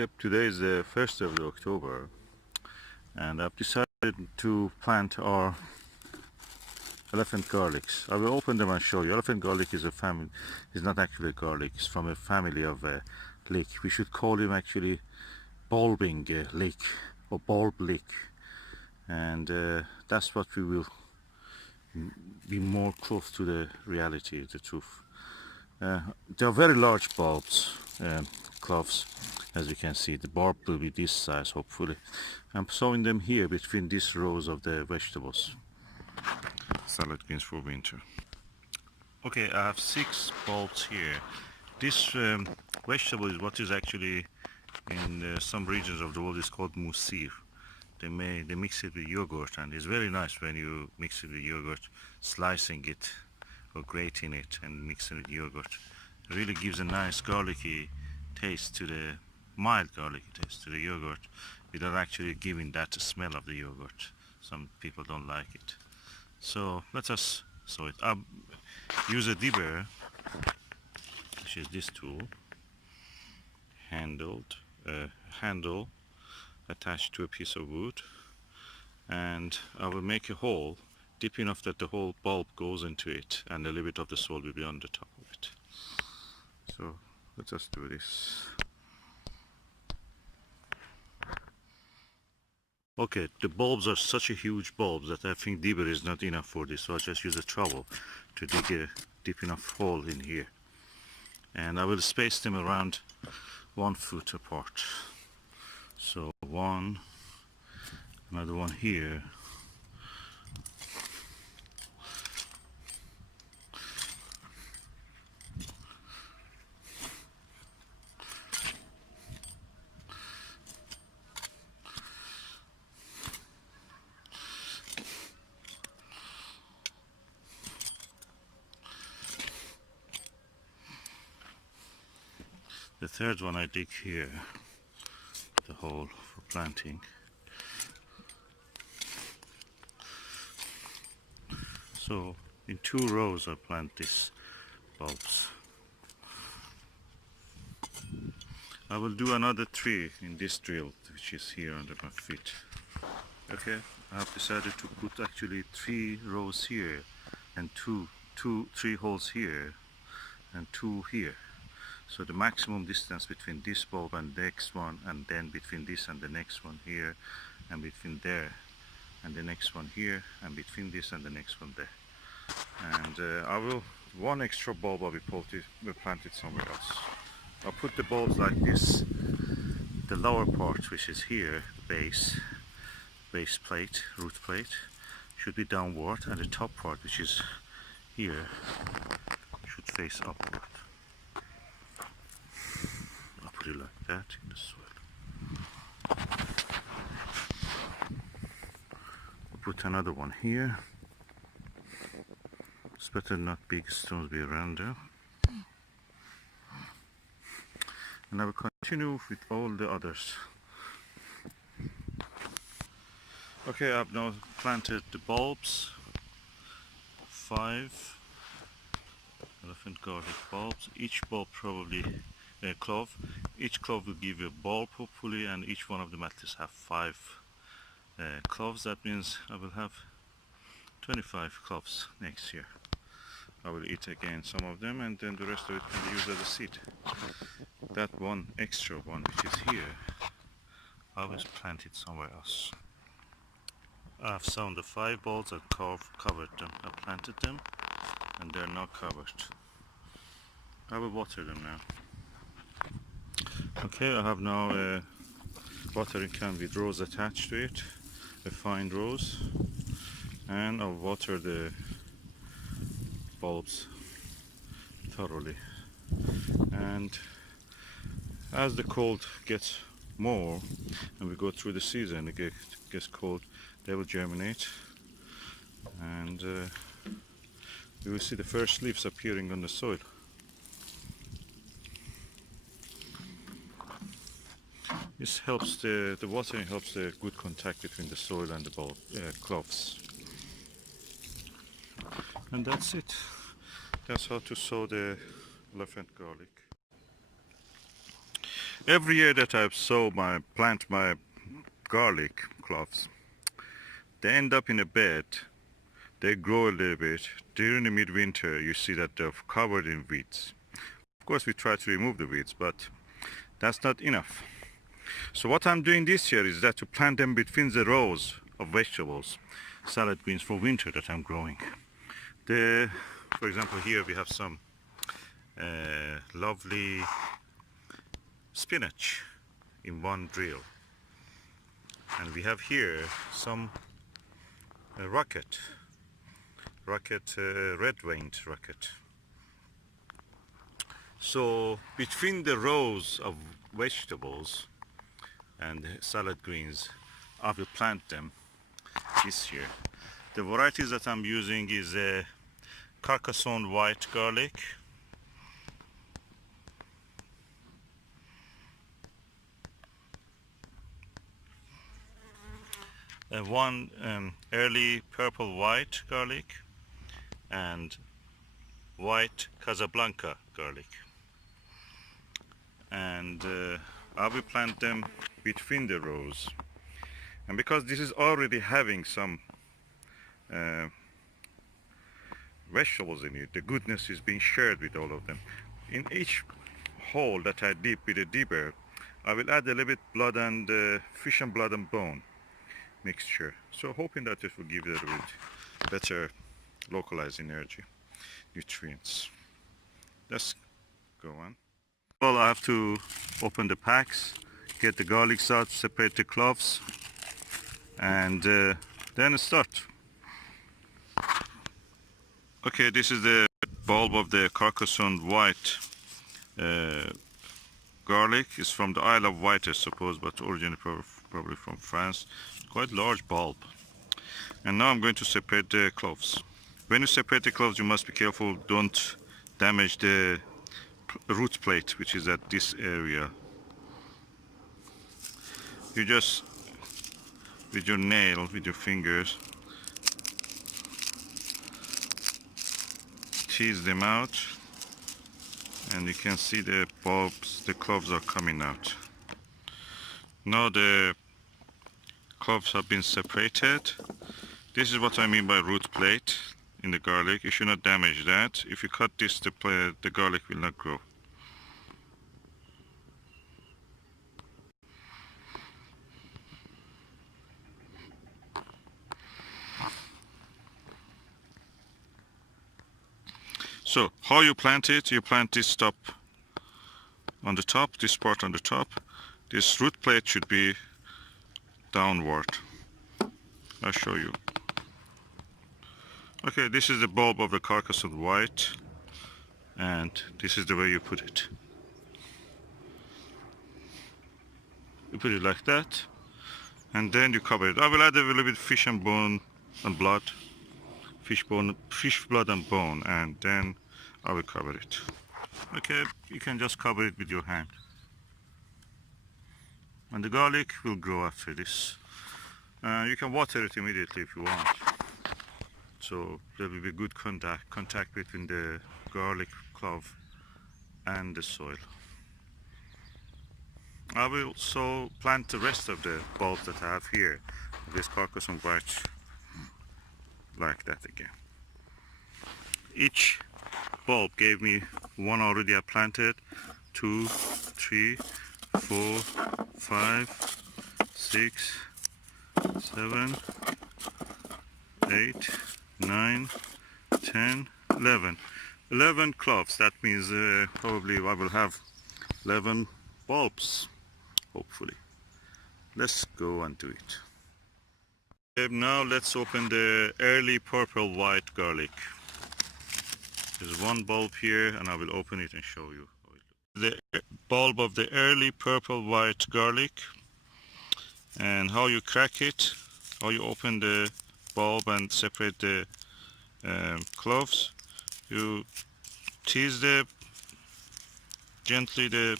Okay, today is the 1st of October and I've decided to plant our elephant garlics. I will open them and show you. Elephant garlic is a family, is not actually garlic, it's from a family of leek. We should call him actually bulbing leek or bulb leek, and that's what we will be more close to the reality, the truth. They are very large bulbs, cloves. As you can see, the bulb will be this size, hopefully. I'm sowing them here between these rows of the vegetables. Salad greens for winter. Okay, I have 6 bulbs here. This vegetable is what is actually in some regions of the world is called musir. They mix it with yogurt, and it's very nice when you mix it with yogurt, slicing it or grating it and mixing it with yogurt. It really gives a nice garlicky taste to the mild garlicky taste to the yogurt without actually giving that smell of the yogurt. Some people don't like it. So let us sow it. Use a dibber, which is this tool, handle attached to a piece of wood, and I will make a hole deep enough that the whole bulb goes into it and a little bit of the soil will be on the top of it. So let us do this. Okay, the bulbs are such a huge bulbs that I think dibber is not enough for this, so I just use a trowel to dig a deep enough hole in here, and I will space them around 1 foot apart. So one, another one here, the third one I dig here, the hole for planting. So in 2 rows I plant these bulbs. I will do another 3 in this drill, which is here under my feet. Okay, I have decided to put actually 3 rows here and 3 holes here and 2 here. So the maximum distance between this bulb and the next one, and then between this and the next one here, and between there and the next one here, and between this and the next one there. And I will, 1 extra bulb will be planted somewhere else. I'll put the bulbs like this. The lower part, which is here, the base plate, root plate, should be downward, and the top part, which is here, should face upward. I'll put it like that in the soil. I'll put another one here. It's better not big stones be around there. And I will continue with all the others. Okay, I've now planted the bulbs, 5 elephant garlic bulbs. Each bulb probably a clove. Each clove will give you a bulb hopefully, and each one of them at least have 5 cloves. That means I will have 25 cloves next year. I will eat again some of them, and then the rest of it can be used as a seed. That one extra one which is here, I will plant it somewhere else. I've sown the 5 bulbs and covered them. I planted them and they're now covered. I will water them now. Okay, I have now a watering can with rows attached to it, a fine rows, and I'll water the bulbs thoroughly. And as the cold gets more and we go through the season, it gets cold, they will germinate, and you will see the first leaves appearing on the soil. This helps the watering helps the good contact between the soil and the bulb cloves. And that's it. That's how to sow the elephant garlic. Every year that I plant my garlic cloves, they end up in a bed. They grow a little bit. During the midwinter, you see that they're covered in weeds. Of course, we try to remove the weeds, but that's not enough. So what I'm doing this year is that to plant them between the rows of vegetables, salad greens for winter that I'm growing. For example, here we have some lovely spinach in one drill, and we have here some rocket, red-veined rocket. So between the rows of vegetables and salad greens, I will plant them this year. The varieties that I'm using is Carcassonne white garlic, one early purple white garlic, and white Casablanca garlic. And I will plant them between the rows. And because this is already having some vegetables in it, the goodness is being shared with all of them. In each hole that I dip with a dipper, I will add a little bit blood and fish and blood and bone mixture. So hoping that it will give it a little bit better localized energy, nutrients. Let's go on. Well, I have to open the packs, get the garlics out, separate the cloves, and then start. Okay, this is the bulb of the Carcassonne white garlic. It's from the Isle of Wight, I suppose, but originally probably from France. Quite large bulb. And now I'm going to separate the cloves. When you separate the cloves, you must be careful, don't damage the root plate, which is at this area. You just, with your nail, with your fingers, tease them out, and you can see the bulbs, the cloves are coming out. Now the cloves have been separated. This is what I mean by root plate in the garlic. You should not damage that. If you cut this, the garlic will not grow. So how you plant it? You plant this top on the top, this part on the top. This root plate should be downward. I'll show you. Okay, this is the bulb of the Carcassonne white, and this is the way you put it. You put it like that, and then you cover it. I will add a little bit fish and bone and blood, fish blood and bone, and then I will cover it. Okay, you can just cover it with your hand. And the garlic will grow after this. You can water it immediately if you want. So there will be good contact between the garlic clove and the soil. I will also plant the rest of the bulbs that I have here, this Carcassonne white, like that again. Each bulb gave me one already I planted, 2, 3, 4, 5, 6, 7, 8, 9, 10, 11. 11 cloves. That means probably I will have 11 bulbs, hopefully. Let's go and do it. Now let's open the early purple white garlic. There's one bulb here, and I will open it and show you how it looks. The bulb of the early purple white garlic, and how you crack it, how you open the bulb and separate the cloves. You tease gently the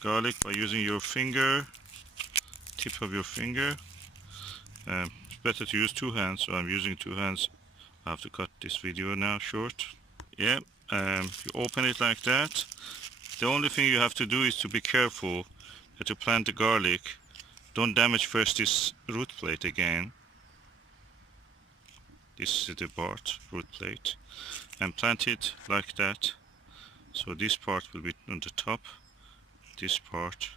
garlic by using your finger, tip of your finger. It's better to use 2 hands, so I'm using 2 hands. I have to cut this video now short. Yeah, you open it like that, The only thing you have to do is to be careful that you plant the garlic. Don't damage first this root plate again. This is the part, root plate. And plant it like that. So this part will be on the top. This part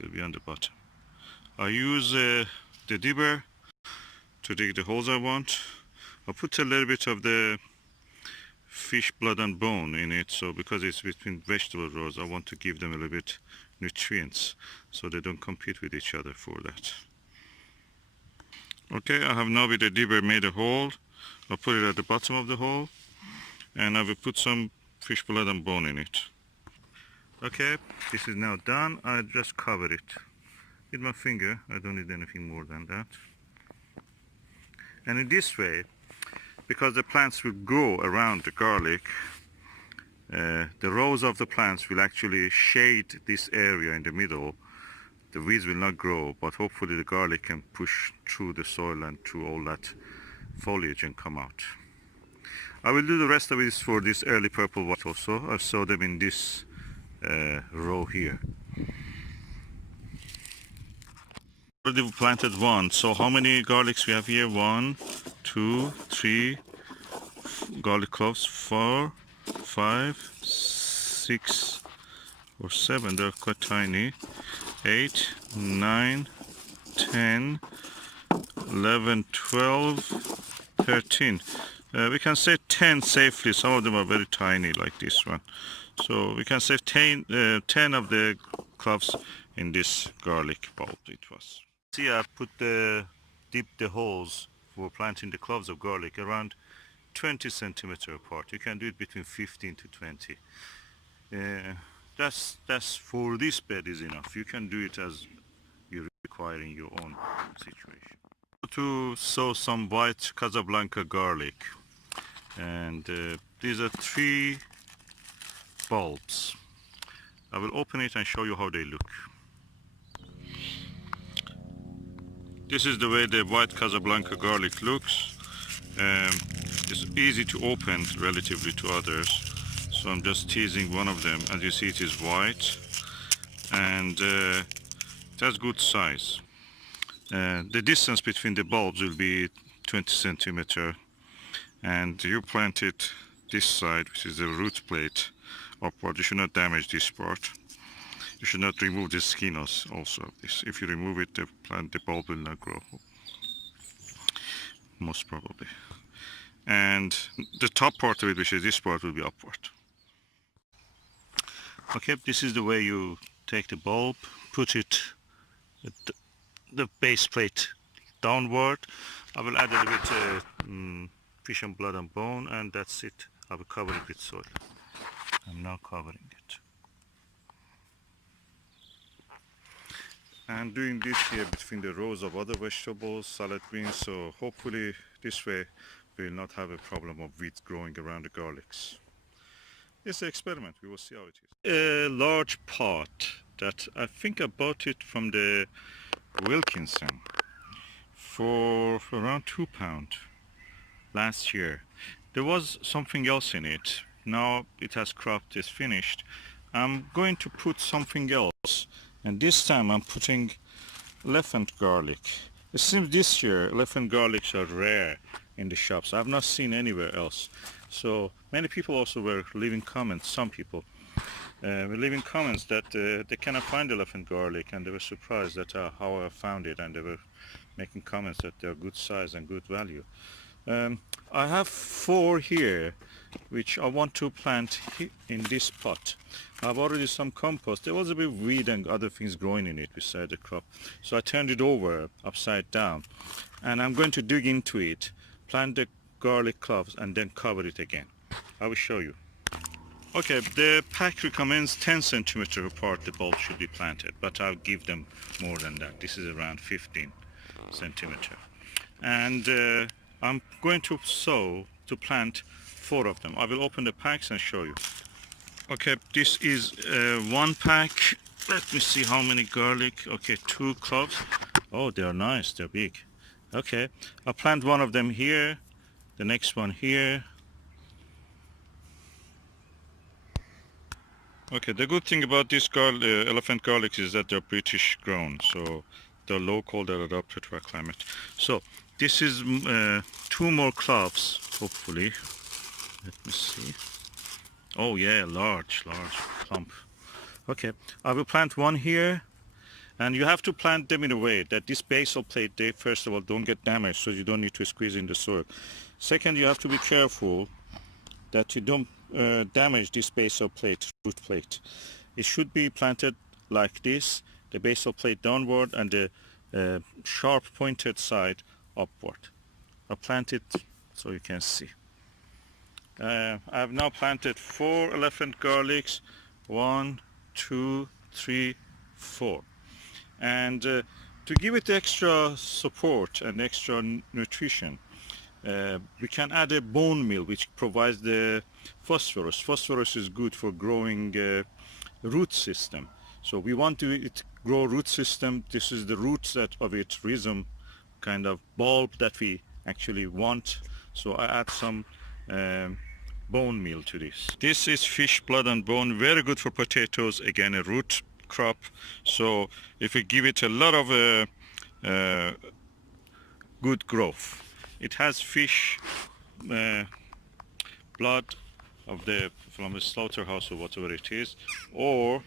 will be on the bottom. I use the dibber to dig the holes I want. I put a little bit of the fish blood and bone in it, so because it's between vegetable rows, I want to give them a little bit nutrients so they don't compete with each other for that. Okay, I have now with the dibber made a hole. I'll put it at the bottom of the hole and I will put some fish blood and bone in it. Okay, this is now done. I just cover it with my finger. I don't need anything more than that. And in this way, because the plants will grow around the garlic, the rows of the plants will actually shade this area in the middle. The weeds will not grow, but hopefully the garlic can push through the soil and through all that foliage and come out. I will do the rest of it for this early purple white also. I saw them in this row here. Already planted one. So how many garlics we have here? 1, 2, 3 garlic cloves, 4, 5, 6 or 7. They're quite tiny. 8, 9, 10, 11, 12, 13. We can say 10 safely. Some of them are very tiny like this one. So we can save 10 of the cloves in this garlic bulb it was. See, I put dipped the holes for planting the cloves of garlic around 20 centimeter apart. You can do it between 15 to 20. That's for this bed is enough. You can do it as you require in your own situation. To sow some white Casablanca garlic, and these are 3 bulbs. I will open it and show you how they look. This is the way the white Casablanca garlic looks. It's easy to open relatively to others, so I'm just teasing one of them. As you see, it is white and it has good size. The distance between the bulbs will be 20 centimeter, and you plant it this side, which is the root plate, upward. You should not damage this part. You should not remove the skin also of this. If you remove it, the bulb will not grow, most probably. And the top part of it, which is this part, will be upward. Okay, this is the way you take the bulb, put it at the base plate downward. I will add a little bit fish and blood and bone, and that's it. I will cover it with soil. I'm now covering it. And doing this here between the rows of other vegetables, salad greens, so hopefully this way we will not have a problem of weeds growing around the garlics. It's an experiment, we will see how it is. A large pot that I think I bought it from the Wilkinson for around £2 last year. There was something else in it. Now it has cropped, it's finished. I'm going to put something else, and this time I'm putting elephant garlic. It seems this year elephant garlics are rare in the shops. I've not seen anywhere else. So many people also were leaving comments, some people were leaving comments that they cannot find elephant garlic, and they were surprised at how I found it, and they were making comments that they're good size and good value. I have 4 here which I want to plant in this pot. I've already some compost. There was a bit of weed and other things growing in it beside the crop, so I turned it over upside down, and I'm going to dig into it, plant the garlic cloves, and then cover it again. I will show you. Okay, the pack recommends 10 centimeter apart the bulb should be planted, but I'll give them more than that. This is around 15 centimeter. And I'm going to plant 4 of them. I will open the packs and show you. Okay, this is 1 pack. Let me see how many garlic. Okay, 2 cloves. Oh, they're nice, they're big. Okay, I'll plant one of them here, the next one here, Okay, the good thing about this elephant garlics is that they're British grown, so they're local, they're adapted to our climate. So this is two more cloves, hopefully. Let me see. Oh yeah, large clump. Okay, I will plant one here, and you have to plant them in a way that this basal plate, they first of all don't get damaged, so you don't need to squeeze in the soil. Second, you have to be careful that you don't damage this basal plate, root plate. It should be planted like this, the basal plate downward and the sharp pointed side upward. I'll plant it so you can see. I've now planted 4 elephant garlics. 1, 2, 3, 4. And to give it extra support and extra nutrition, we can add a bone meal which provides the phosphorus. Phosphorus is good for growing root system. So we want to it grow root system. This is the roots that of its rhizome kind of bulb that we actually want. So I add some bone meal to this. This is fish blood and bone, very good for potatoes, again a root crop. So if we give it a lot of good growth. It has fish blood of the from the slaughterhouse or whatever it is, or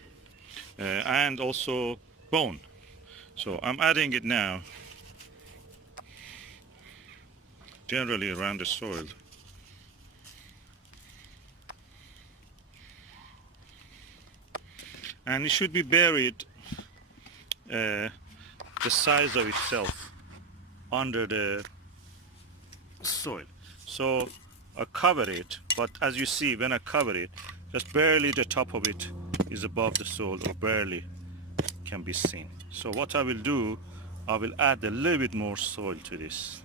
and also bone. So I'm adding it now, generally around the soil. And it should be buried the size of itself under the soil. So I cover it, but as you see, when I cover it, just barely the top of it is above the soil, or barely can be seen. So what I will do, I will add a little bit more soil to this.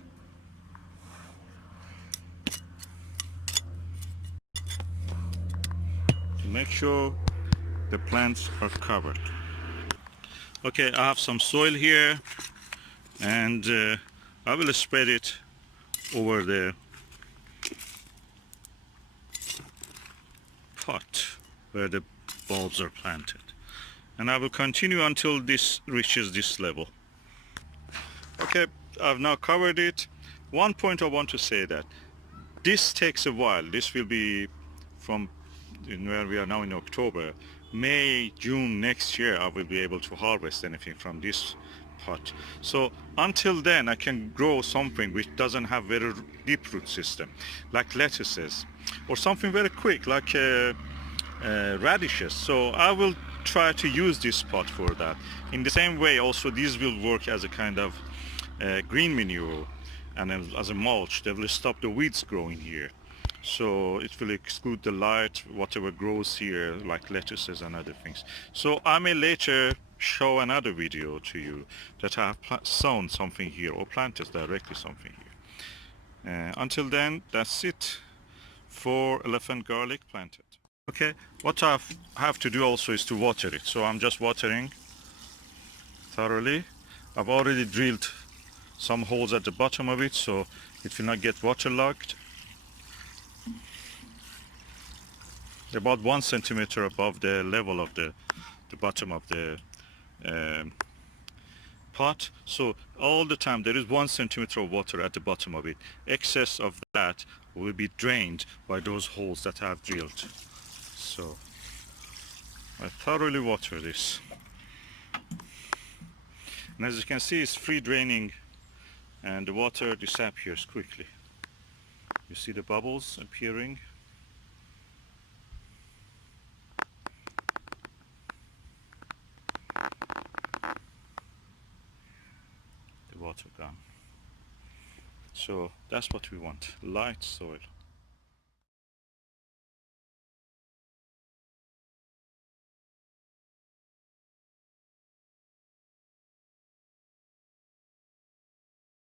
To make sure the plants are covered. Okay, I have some soil here, and I will spread it over the pot where the bulbs are planted, and I will continue until this reaches this level. Okay, I've now covered it. One point I want to say that this takes a while. This will be from where we are now in October. May, June next year I will be able to harvest anything from this pot. So until then I can grow something which doesn't have very deep root system, like lettuces, or something very quick like radishes. So I will try to use this pot for that. In the same way also these will work as a kind of green manure, and as a mulch. They will stop the weeds growing here. So it will exclude the light, whatever grows here, like lettuces and other things. So I may later show another video to you that I have sown something here, or planted directly something here. Until then, that's it for elephant garlic planted. Okay, what I have to do also is to water it. So I'm just watering thoroughly. I've already drilled some holes at the bottom of it, so it will not get waterlogged. About 1 centimeter above the level of the bottom of the pot. So all the time there is 1 centimeter of water at the bottom of it. Excess of that will be drained by those holes that I have drilled. So I thoroughly water this, and as you can see, it's free draining and the water disappears quickly. You see the bubbles appearing. The water gone. So that's what we want, light soil.